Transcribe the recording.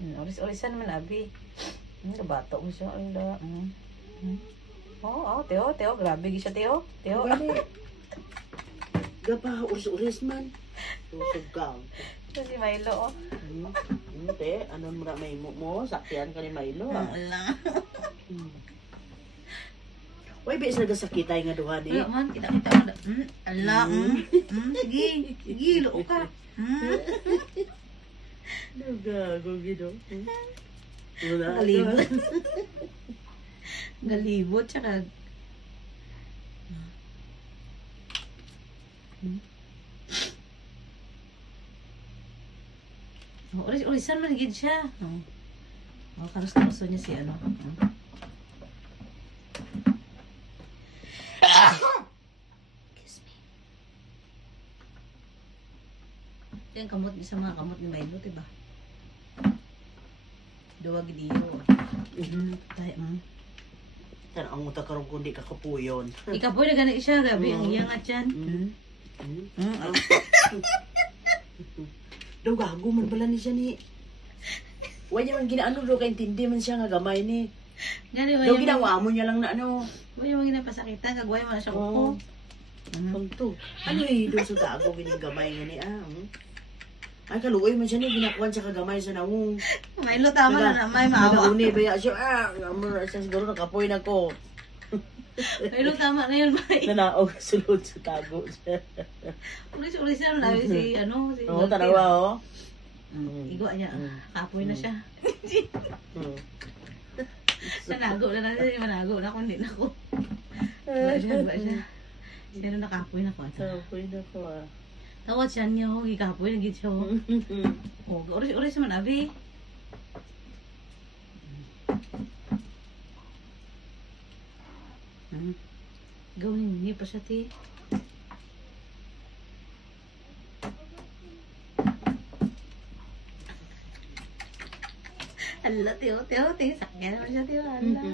Oris-orisan man abi. Kabato mo siya. Ala. Oo, Teo. Grabe gi siya, Teo. Teo. Gapa, uris-uris man. Susugaw. Ito si Milo, oh. Te, ano mo na may mo? Sakyan ka ni Milo, ah. Ala. Uy, bis nagasakitay nga duha ni. Wala man, kita-kita mo. Ala. Sige, loo ka. Gago, gido. Galibot. Galibot, tsaka... Oris-orisan man gid siya. Karusto niya si ano. Kiss me. Yan kamot sa mga kamot ni Milo, diba? Duwag diyo. Tayo, Tan ang utak karon kundi kakapuyon. Ikapoy na gani siya, gabi ang iyang atyan. Daw gago man pala ni siya ni. Wanya man ginaano do kay intindi man siya nga gamay ni. Gani Daw ginawa mo niya lang na ano. Wala mo ginapasakitan, kagway mo na siya kuko. Pagto. Ano eh, doon sa gago gining gamay nga ni Ay kaluoy man siya ni ginakuan siya kagamay sa nangong. Milo tama na may maawa. Nagauni ba siya siya siguro nakapoy na ko. Milo tama na yun, may. Nanaog sulod sa tago siya. Ulis na labi si ano, si Oo, tanawa Igwa niya, kapoy na siya. Nanago na siya, manago na kundi na ko. Ba siya. Pero nakapoy na ko. Kapoy na ko Tawad siya niya, gikapoy na gid siya. Oris man abi. Gawin niya pa siya, ti. Ala, Teo, sakyan mo siya, Teo. Ala.